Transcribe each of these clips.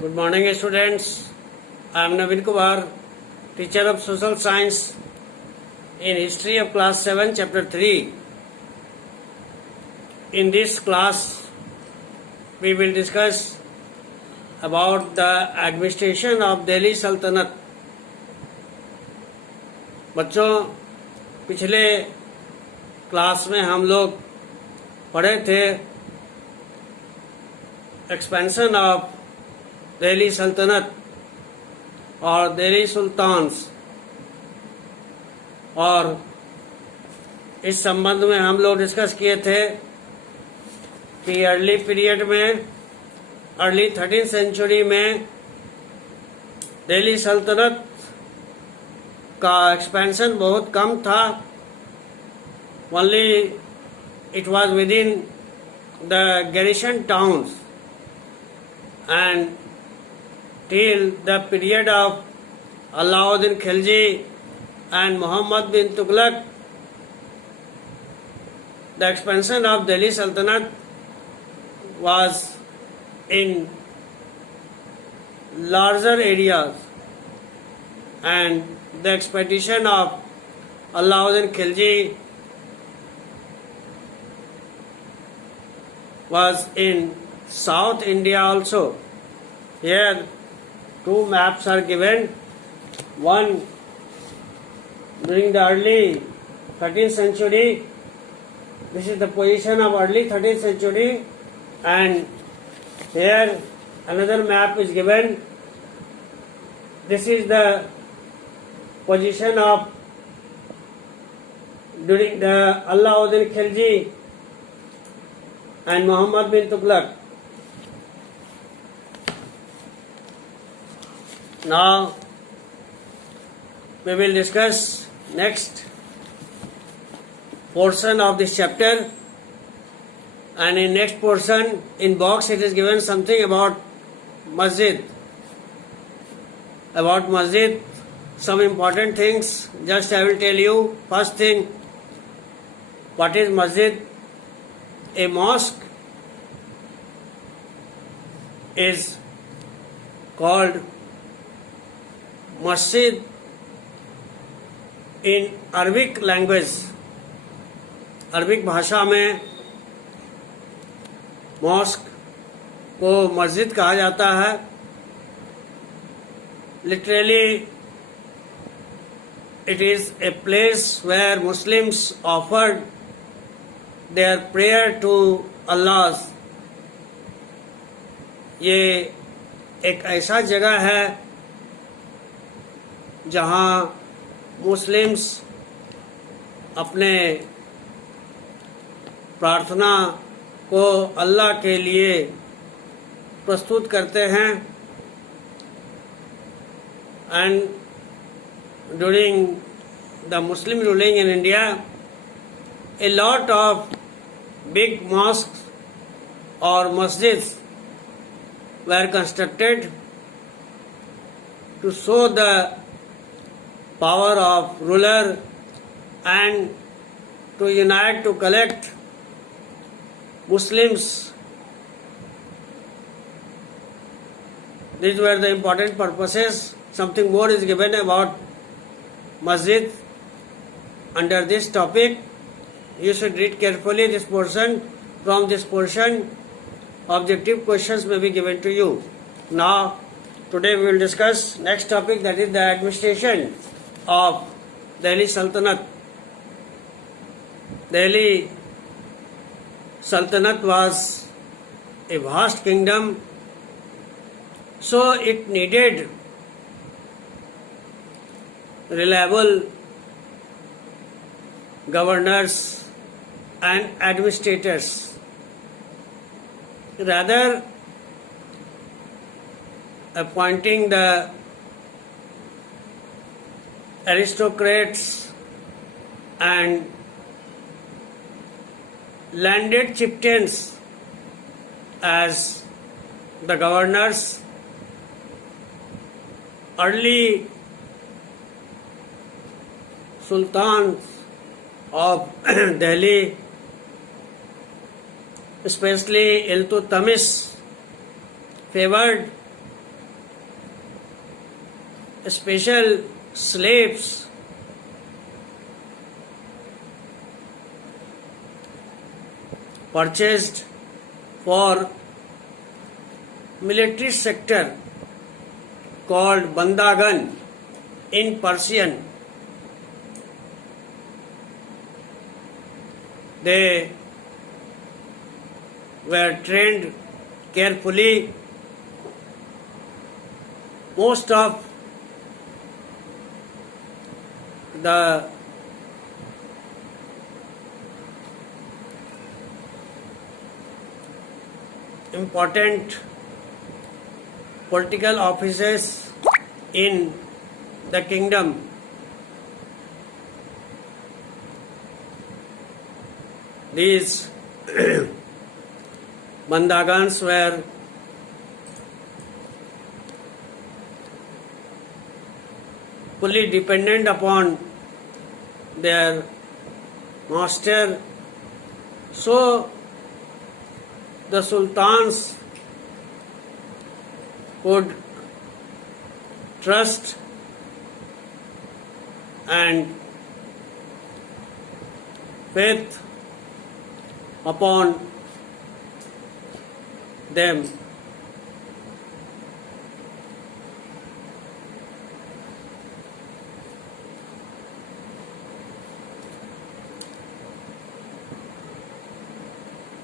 Good morning, students. I am Naveen Kumar, teacher of Social Science in History of Class 7, Chapter 3. In this class, we will discuss about the administration of Delhi Sultanate. बच्चों, पिछले class में हम लोग पढ़े थे expansion of Delhi सल्तनत और Delhi sultans, और इस संबंध में हम लोग डिस्कस किए थे कि अर्ली पीरियड में, अर्ली 13th सेंचुरी में दिल्ली सल्तनत का एक्सपेंशन बहुत कम था. Only it was with in the garrison towns, and till the period of Alauddin Khilji and Muhammad bin Tughlaq, the expansion of Delhi Sultanate was in larger areas, and the expedition of Alauddin Khilji was in South India also. Here two maps are given. One during the early 13th century. This is the position of early 13th century, and here another map is given. This is the position of during the Alauddin Khilji and Muhammad bin Tughlaq. Now we will discuss next portion of this chapter, and in next portion in box it is given something about masjid. About masjid, some important things just I will tell you. First thing, what is masjid? A mosque is called masjid in Arabic language. Arabic भाषा में mask को मस्जिद कहा जाता है. Literally it is a place where Muslims offered their prayer to Allah. ये एक ऐसा जगह है जहाँ मुस्लिम्स अपने प्रार्थना को अल्लाह के लिए प्रस्तुत करते हैं. And during the Muslim ruling in India, a lot of big mosques or masjids were constructed to show the power of ruler and to unite, to collect Muslims. These were the important purposes. Something more is given about masjid under this topic. You should read carefully this portion. From this portion, objective questions may be given to you. Now, today we will discuss next topic, that is the administration of Delhi Sultanate. Delhi Sultanate was a vast kingdom, so it needed reliable governors and administrators. Rather appointing the aristocrats and landed chieftains as the governors, early sultans of Delhi, especially Iltutmish, favored special slaves purchased for military sector called Bandagan in Persian. They were trained carefully. Most of the important political offices in the kingdom these Bandagans were fully dependent upon their master, so the sultans could trust and faith upon them.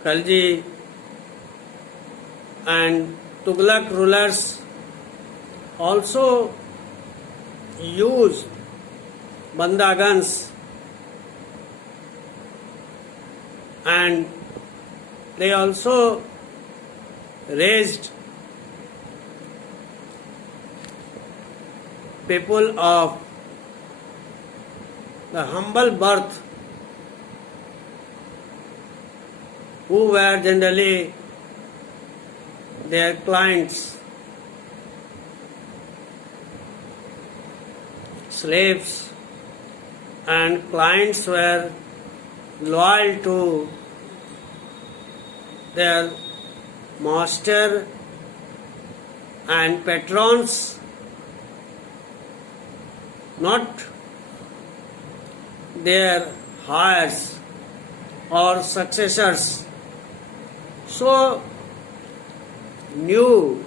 Khalji and Tughlaq rulers also used Bandagans, and they also raised people of the humble birth who were generally their clients, slaves, and clients were loyal to their master and patrons, not their heirs or successors. So, new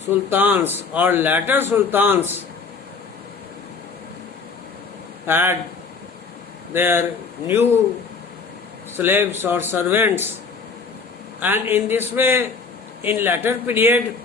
sultans or later sultans had their new slaves or servants, and in this way, in later period,